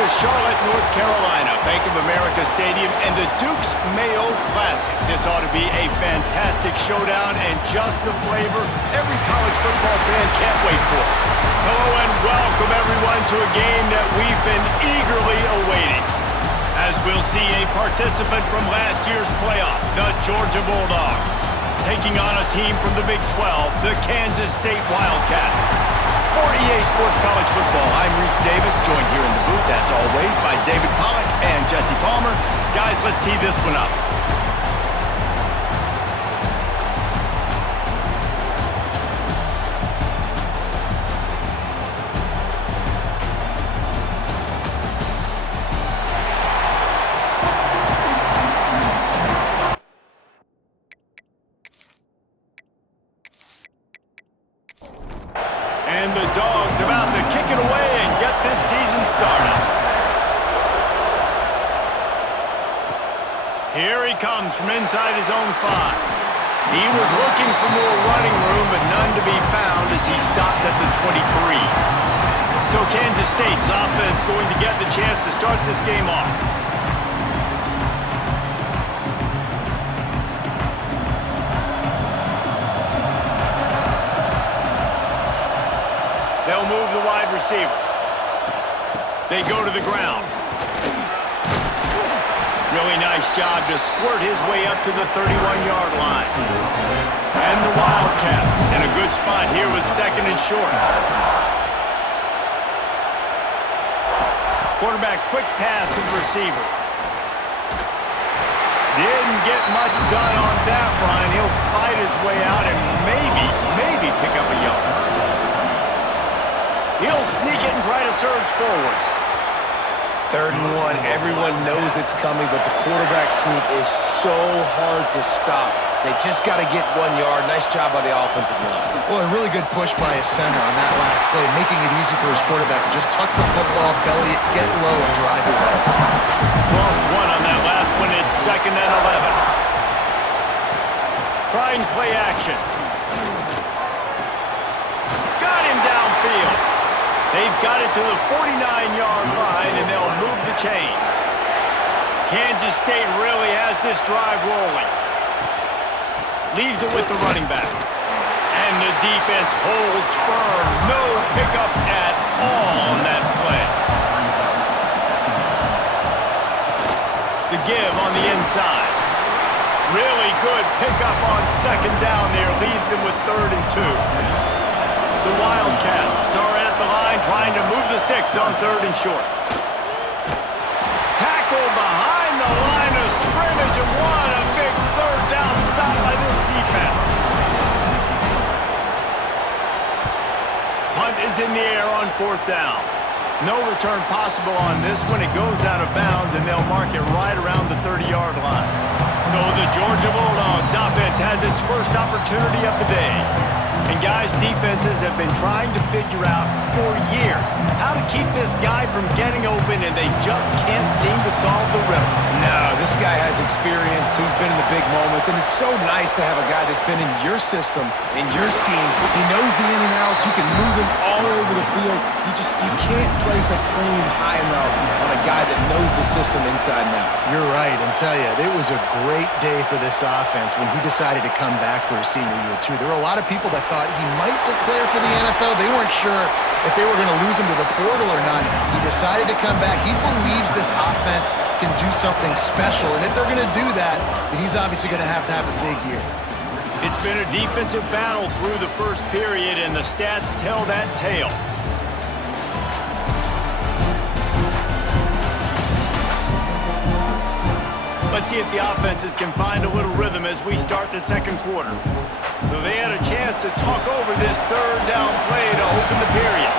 with Charlotte, North Carolina, Bank of America Stadium, and the Duke's Mayo Classic. This ought to be a fantastic showdown and just the flavor every college football fan can't wait for. Hello and welcome everyone to a game that we've been eagerly awaiting. As we'll see a participant from last year's playoff, the Georgia Bulldogs, taking on a team from the Big 12, the Kansas State Wildcats. For EA Sports College Football, I'm Reese Davis, joined here in the booth, as always, by David Pollack and Jesse Palmer. Guys, let's tee this one up. And the Dogs about to kick it away and get this season started. Here he comes from inside his own 5. He was looking for more running room, but none to be found as he stopped at the 23. So Kansas State's offense going to get the chance to start this game off. They'll move the wide receiver. They go to the ground. Really nice job to squirt his way up to the 31-yard line. And the Wildcats in a good spot here with 2nd and short. Quarterback quick pass to the receiver. Didn't get much done on that run. He'll fight his way out and maybe pick up a yard. He'll sneak it and try to surge forward. 3rd and 1. Everyone knows it's coming, but the quarterback sneak is so hard to stop. They just got to get 1 yard. Nice job by the offensive line. Well, a really good push by his center on that last play, making it easy for his quarterback to just tuck the football, belly it, get low, and drive it away. Lost 1 on that last one. It's 2nd and 11. Trying play action. Got him downfield. They've got it to the 49-yard line, and they'll move the chains. Kansas State really has this drive rolling. Leaves it with the running back. And the defense holds firm. No pickup at all on that play. The give on the inside. Really good pickup on 2nd down there. Leaves them with 3rd and 2. The Wildcats are at the line trying to move the sticks on 3rd and short. Tackled behind the line of scrimmage, and what a big 3rd down stop by this defense. Punt is in the air on 4th down. No return possible on this one. It goes out of bounds, and they'll mark it right around the 30-yard line. So the Georgia Bulldogs offense has its first opportunity of the day. And guys, defenses have been trying to figure out for years how to keep this guy from getting open, and they just can't seem to solve the riddle. No, this guy has experience. He's been in the big moments, and it's so nice to have a guy that's been in your system, in your scheme. He knows the in and outs. You can move him all over the field. You can't place a premium high enough on a guy that knows the system inside and out. You're right, and tell you, it was a great day for this offense when he decided to come back for his senior year, too. There were a lot of people that thought he might declare for the NFL. They weren't sure if they were going to lose him to the portal or not. He decided to come back. He believes this offense can do something special, and if they're going to do that, he's obviously going to have a big year. It's been a defensive battle through the first period, and the stats tell that tale. Let's see if the offenses can find a little rhythm as we start the 2nd quarter. So they had a chance to talk over this 3rd down play to open the period.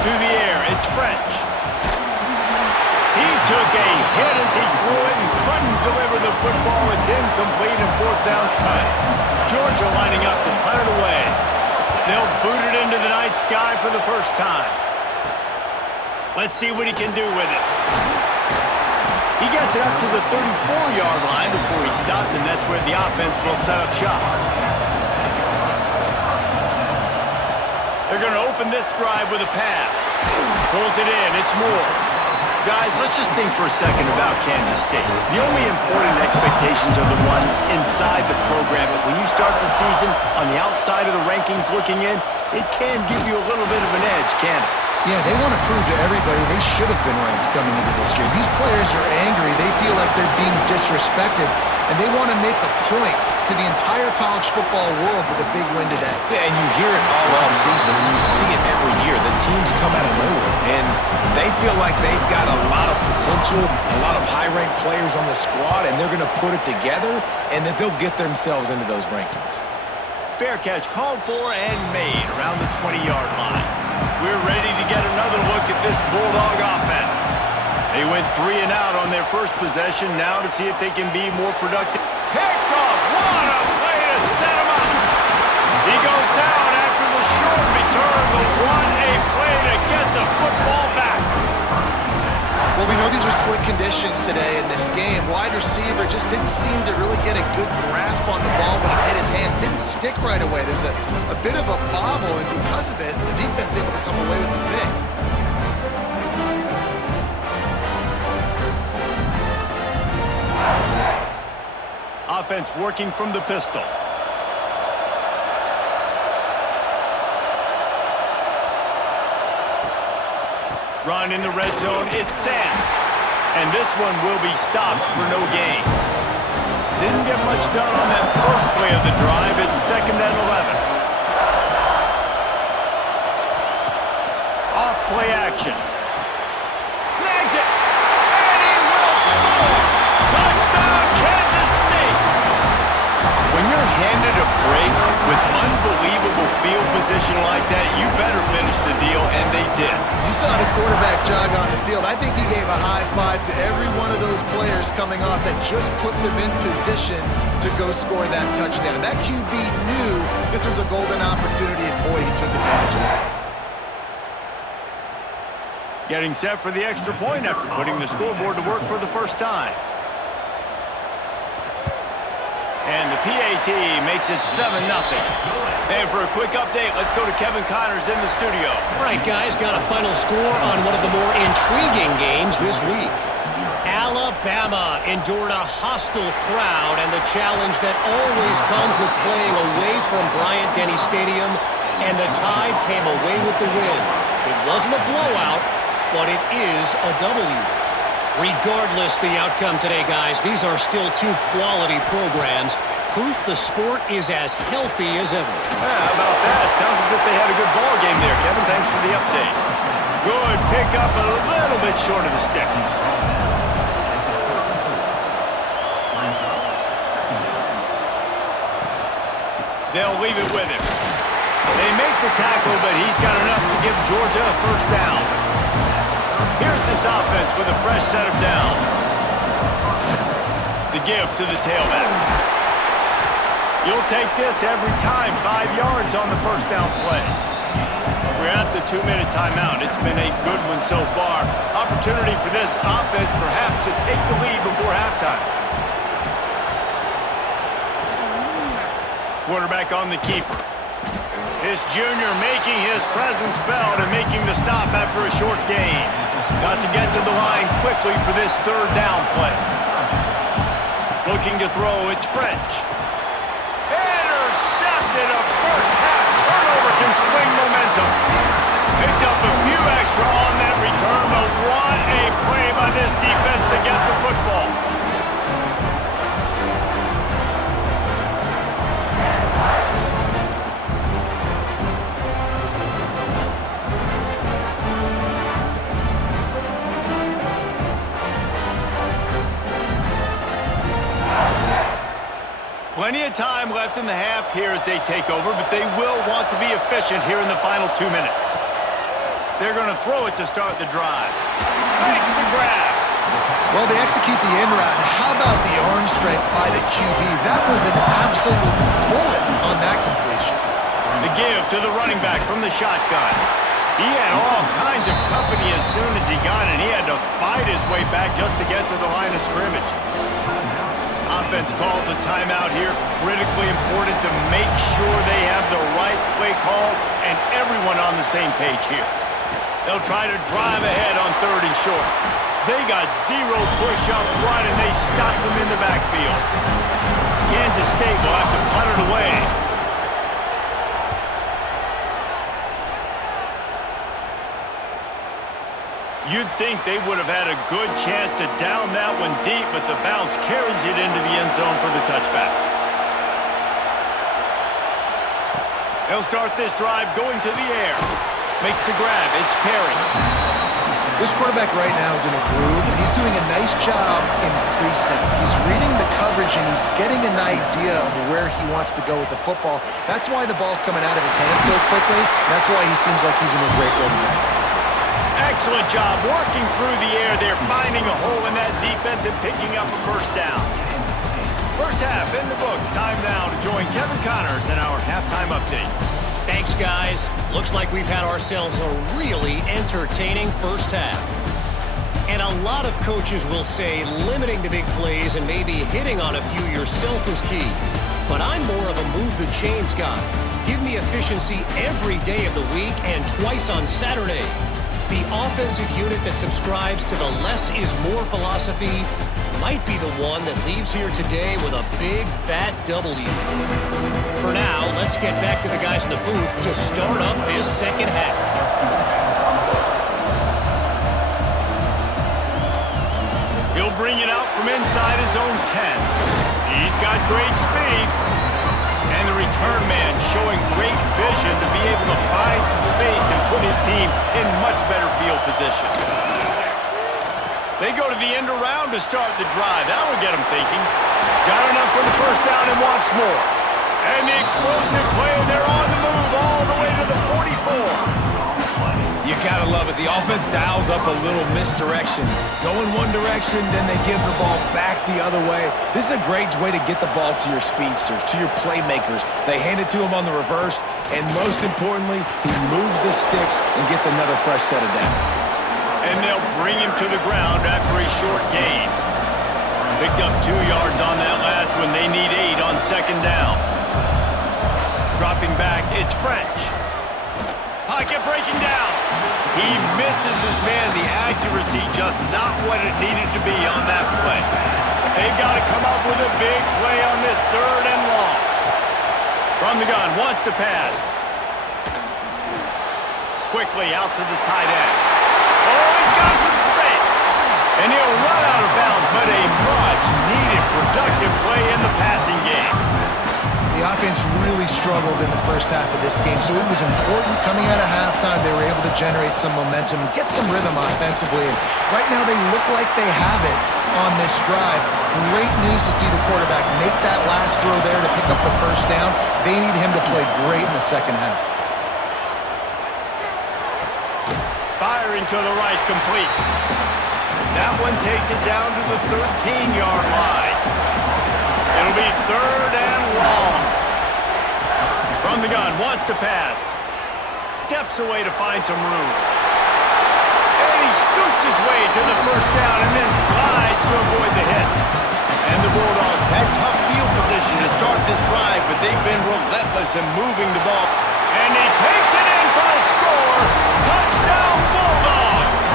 To the air, it's French. He took a hit as he threw it and couldn't deliver the football. It's incomplete and 4th down's cut. Georgia lining up to punt it away. They'll boot it into the night sky for the first time. Let's see what he can do with it. He gets it up to the 34-yard line before he stopped, and that's where the offense will set up shop. They're going to open this drive with a pass. Pulls it in. It's Moore. Guys, let's just think for a second about Kansas State. The only important expectations are the ones inside the program. But when you start the season on the outside of the rankings looking in, it can give you a little bit of an edge, can't it? Yeah, they want to prove to everybody they should have been ranked coming into this year. These players are angry. They feel like they're being disrespected, and they want to make a point to the entire college football world with a big win today. Yeah, and you hear it all off season, and you see it every year. The teams come out of nowhere, and they feel like they've got a lot of potential, a lot of high-ranked players on the squad, and they're going to put it together, and that they'll get themselves into those rankings. Fair catch called for and made around the 20-yard line. We're ready to get another look at this Bulldog offense. They went 3 and out on their first possession, now to see if they can be more productive. Picked off! What a play to set him up! He goes down after the short return, but what a play to get the football back. Well, we know these are slick conditions today in this game. Wide receiver just didn't seem to really get a good grasp on the ball when it hit his hands. Didn't stick right away. There's a bit of a bobble, and because of it, the defense able to come away with the pick. Offense working from the pistol. Run in the red zone, it's Sands. And this one will be stopped for no gain. Didn't get much done on that first play of the drive. It's 2nd and 11. Off play action. Snags it. And he will score. Touchdown, Kansas State. When you're handed a break with unbelievable field position like that, you better finish the deal, and they did. You saw the quarterback jog on the field. I think he gave a high five to every one of those players coming off that just put them in position to go score that touchdown. That QB knew this was a golden opportunity, and boy, he took advantage of it. Getting set for the extra point after putting the scoreboard to work for the first time. And the PAT makes it 7-0. And for a quick update, let's go to Kevin Connors in the studio. All right, guys, got a final score on one of the more intriguing games this week. Alabama endured a hostile crowd and the challenge that always comes with playing away from Bryant-Denny Stadium, and the Tide came away with the win. It wasn't a blowout, but it is a W. Regardless the outcome today, guys, these are still two quality programs. Proof the sport is as healthy as ever. Yeah, how about that? Sounds as if they had a good ball game there, Kevin. Thanks for the update. Good pick up, a little bit short of the sticks. They'll leave it with him. They make the tackle, but he's got enough to give Georgia a first down. Here's this offense with a fresh set of downs. The give to the tailback. You'll take this every time. 5 yards on the first down play. We're at the 2-minute timeout. It's been a good one so far. Opportunity for this offense perhaps to take the lead before halftime. Quarterback on the keeper. This junior making his presence felt and making the stop after a short gain. Got to get to the line quickly for this 3rd down play. Looking to throw, it's French. Intercepted, a first half turnover can swing momentum. Picked up a few extra on that return, but what a play by this defense to get the football. Plenty of time left in the half here as they take over, but they will want to be efficient here in the final 2 minutes. They're going to throw it to start the drive. Makes the grab. Well, they execute the in route, and how about the arm strength by the QB? That was an absolute bullet on that completion. The give to the running back from the shotgun. He had all kinds of company as soon as he got it, and he had to fight his way back just to get to the line of scrimmage. Offense calls a timeout here. Critically important to make sure they have the right play call and everyone on the same page here. They'll try to drive ahead on 3rd and short. They got 0 push up front, and they stopped them in the backfield. Kansas State will have to punt it away. You'd think they would have had a good chance to down that one deep, but the bounce carries it into the end zone for the touchback. They'll start this drive going to the air. Makes the grab. It's Perry. This quarterback right now is in a groove, and he's doing a nice job in pre-snap. He's reading the coverage, and he's getting an idea of where he wants to go with the football. That's why the ball's coming out of his hands so quickly. That's why he seems like he's in a great rhythm right now. Excellent job working through the air there, finding a hole in that defense and picking up a first down. First half in the books. Time now to join Kevin Connors in our halftime update. Thanks, guys. Looks like we've had ourselves a really entertaining first half. And a lot of coaches will say limiting the big plays and maybe hitting on a few yourself is key. But I'm more of a move the chains guy. Give me efficiency every day of the week and twice on Saturday. The offensive unit that subscribes to the less is more philosophy might be the one that leaves here today with a big, fat W. For now, let's get back to the guys in the booth to start up this second half. He'll bring it out from inside his own 10. He's got great speed. And the return man showing great vision to be able to find some space and put his team in much better field position. They go to the end around to start the drive. That will get them thinking. Got enough for the first down and wants more. And the explosive play, and they're on the move all the way to the 44. You gotta love it. The offense dials up a little misdirection. Go in one direction, then they give the ball back the other way. This is a great way to get the ball to your speedsters, to your playmakers. They hand it to him on the reverse, and most importantly, he moves the sticks and gets another fresh set of downs. And they'll bring him to the ground after a short gain. Picked up 2 yards on that last one. They need 8 on second down. Dropping back, it's French. Pocket breaking down. He misses his man. The accuracy just not what it needed to be on that play. They've got to come up with a big play on this 3rd and long. From the gun, wants to pass. Quickly out to the tight end. Oh, he's got some space. And he'll run out of bounds, but a much-needed productive play in the passing game. The offense really struggled in the first half of this game, so it was important coming out of halftime they were able to generate some momentum and get some rhythm offensively. And right now they look like they have it on this drive. Great news to see the quarterback make that last throw there to pick up the first down. They need him to play great in the second half. Firing to the right, complete. That one takes it down to the 13-yard line. It'll be 3rd and long. From the gun, wants to pass. Steps away to find some room. And he scoots his way to the first down and then slides to avoid the hit. And the Bulldogs had tough field position to start this drive, but they've been relentless in moving the ball. And he takes it in for a score. Touchdown, Bulldogs!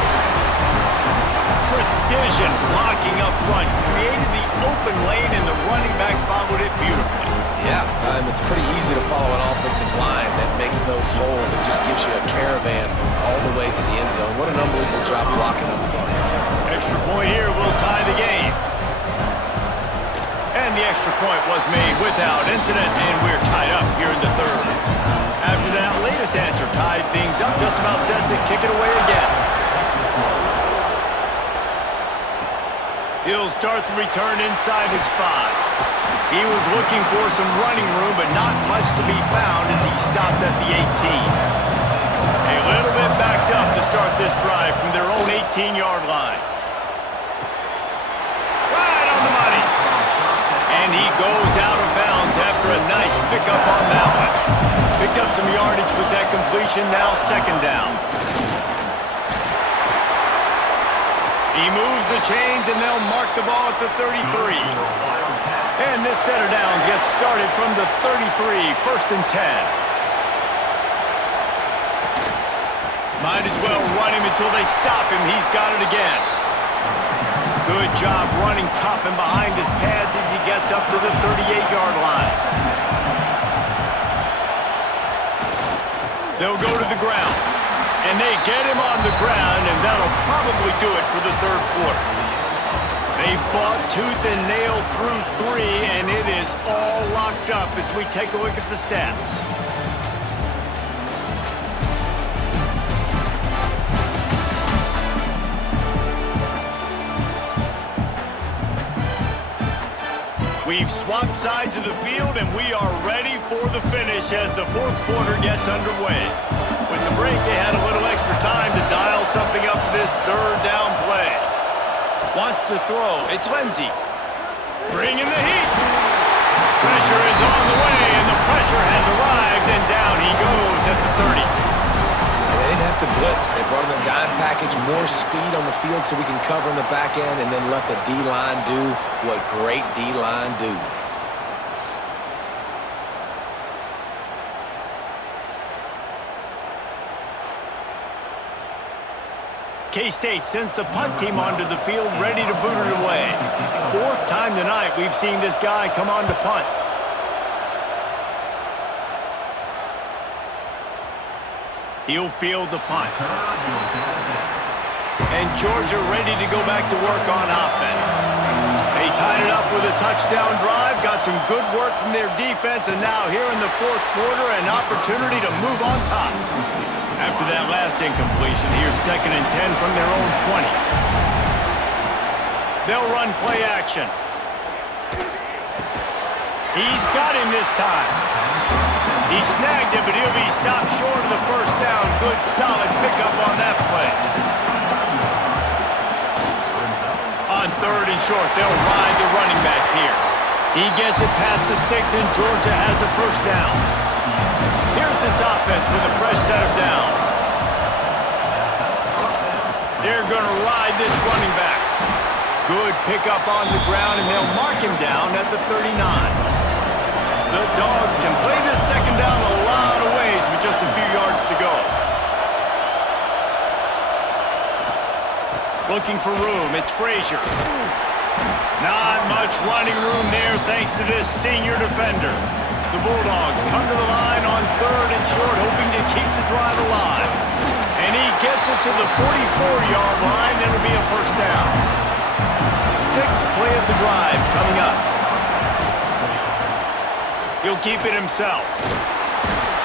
Precision blocking up front created the open lane, and the running back followed it beautifully. Yeah, it's pretty easy to follow an offensive line that makes those holes and just gives you a caravan all the way to the end zone. What an unbelievable job blocking up front. Extra point here will tie the game. And the extra point was made without incident, and we're tied up here in the 3rd. After that latest answer tied things up, just about set to kick it away again. He'll start the return inside his 5. He was looking for some running room, but not much to be found as he stopped at the 18. A little bit backed up to start this drive from their own 18-yard line. Right on the money. And he goes out of bounds after a nice pickup on that one. Picked up some yardage with that completion, now second down. He moves the chains, and they'll mark the ball at the 33. And this set of downs gets started from the 33, 1st and 10. Might as well run him until they stop him. He's got it again. Good job running tough and behind his pads as he gets up to the 38-yard line. They'll go to the ground. And they get him on the ground, and that'll probably do it for the third quarter. They fought tooth and nail through 3, and it is all locked up as we take a look at the stats. We've swapped sides of the field, and we are ready for the finish as the fourth quarter gets underway. With the break, they had a little extra time to dial something up for this third down play. Wants to throw. It's Lindsey. Bringing the heat. Pressure is on the way, and the pressure has arrived, and down he goes at the 30. And they didn't have to blitz. They brought in the dime package, more speed on the field so we can cover in the back end and then let the D-line do what great D-line do. K-State sends the punt team onto the field, ready to boot it away. Fourth time tonight we've seen this guy come on to punt. He'll field the punt. And Georgia ready to go back to work on offense. They tied it up with a touchdown drive, got some good work from their defense, and now here in the fourth quarter, an opportunity to move on top. After that last incompletion, here's 2nd and 10 from their own 20. They'll run play action. He's got him this time. He snagged it, but he'll be stopped short of the first down. Good, solid pickup on that play. On 3rd and short, they'll ride the running back here. He gets it past the sticks, and Georgia has a first down. Here's this offense with a fresh set of downs. They're going to ride this running back. Good pickup on the ground, and they'll mark him down at the 39. The Dogs can play this second down a lot of ways with just a few yards to go. Looking for room, it's Frazier. Not much running room there thanks to this senior defender. The Bulldogs come to the line on 3rd and short, hoping to keep the drive alive. And he gets it to the 44-yard line, and it'll be a first down. 6th play of the drive coming up. He'll keep it himself.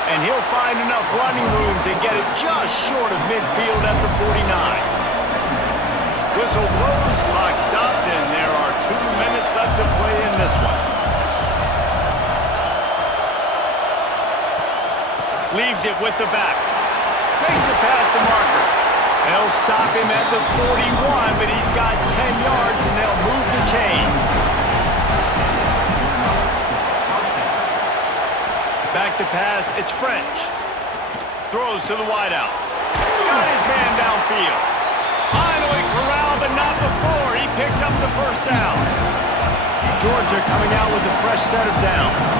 And he'll find enough running room to get it just short of midfield at the 49. Whistle blows, clock stops, and there are 2 minutes left to play in this one. Leaves it with the back. Makes it past the marker. They'll stop him at the 41, but he's got 10 yards, and they'll move the chains. Back to pass, it's French. Throws to the wideout. Got his man downfield. Finally corralled, but not before. He picked up the first down. Georgia coming out with a fresh set of downs.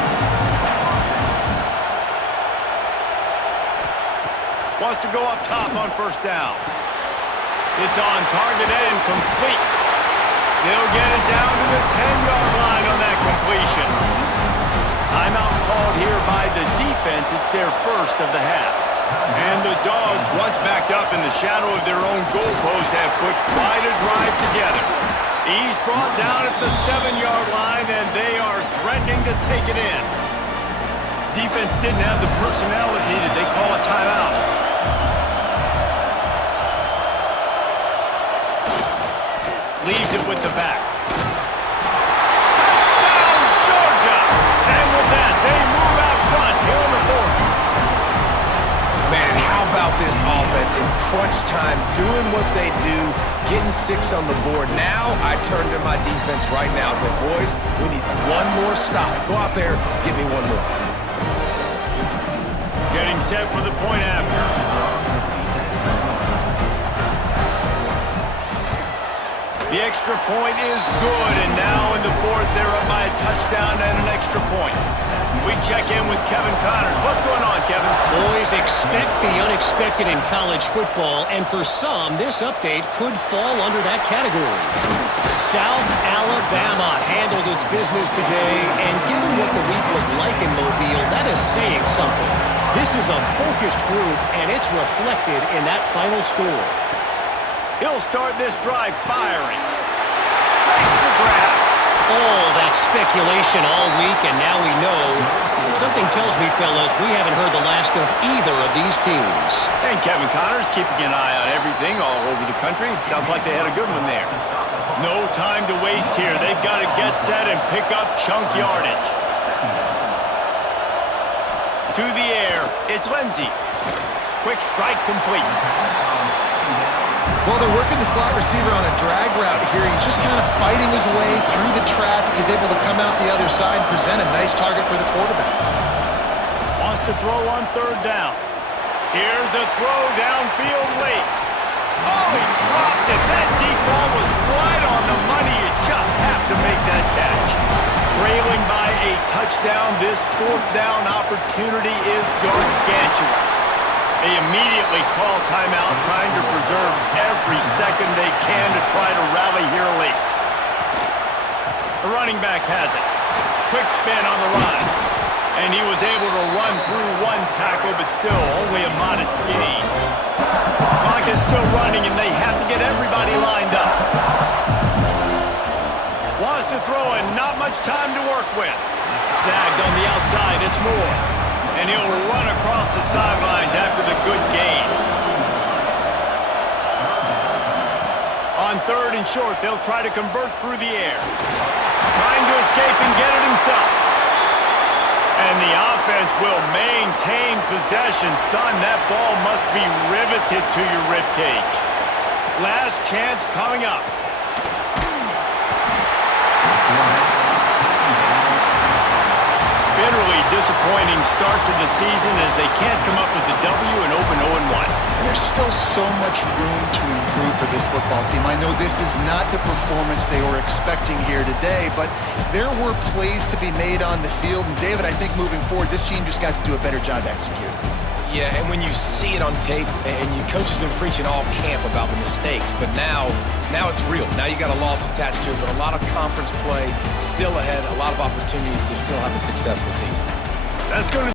Wants to go up top on first down. It's on target and complete. They'll get it down to the 10-yard line on that completion. Timeout called here by the defense. It's their first of the half. And the Dogs, once backed up in the shadow of their own goalpost, have put quite a drive together. He's brought down at the 7-yard line, and they are threatening to take it in. Defense didn't have the personnel it needed. They call a timeout. Leaves it with the back. Touchdown, Georgia! And with that, they move out front here in the fourth. Man, how about this offense in crunch time, doing what they do, getting 6 on the board. Now I turn to my defense right now and say, boys, we need one more stop. Go out there, get me one more. Getting set for the point after. The extra point is good, and now in the fourth, they're up by a touchdown and an extra point. We check in with Kevin Connors. What's going on, Kevin? Boys, expect the unexpected in college football, and for some, this update could fall under that category. South Alabama handled its business today, and given what the week was like in Mobile, that is saying something. This is a focused group, and it's reflected in that final score. He'll start this drive firing. Makes the grab. All that speculation all week, and now we know. Something tells me, fellas, we haven't heard the last of either of these teams. And Kevin Connors keeping an eye on everything all over the country. Sounds like they had a good one there. No time to waste here. They've got to get set and pick up chunk yardage. To the air, it's Lindsey. Quick strike complete. Well, they're working the slot receiver on a drag route here. He's just kind of fighting his way through the traffic. He's able to come out the other side and present a nice target for the quarterback. Wants to throw on third down. Here's a throw downfield late. Oh, he dropped it. That deep ball was right on the money. You just have to make that catch. Trailing by a touchdown, this fourth down opportunity is gargantuan. They immediately call timeout, trying to preserve every second they can to try to rally here late. The running back has it. Quick spin on the run. And he was able to run through one tackle, but still only a modest gain. Clock is still running, and they have to get everybody lined up. Wants to throw, and not much time to work with. Snagged on the outside, it's Moore. And he'll run across the sidelines after the good gain. On third and short, they'll try to convert through the air. Trying to escape and get it himself. And the offense will maintain possession. Son, that ball must be riveted to your ribcage. Last chance coming up. Bitterly disappointing start to the season as they can't come up with a W and open 0-1. There's still so much room to improve for this football team. I know this is not the performance they were expecting here today, but there were plays to be made on the field. And David, I think moving forward, this team just got to do a better job executing. Yeah, and when you see it on tape, and your coach has been preaching all camp about the mistakes, but now it's real. Now you got a loss attached to it, but a lot of conference play still ahead, a lot of opportunities to still have a successful season. That's going to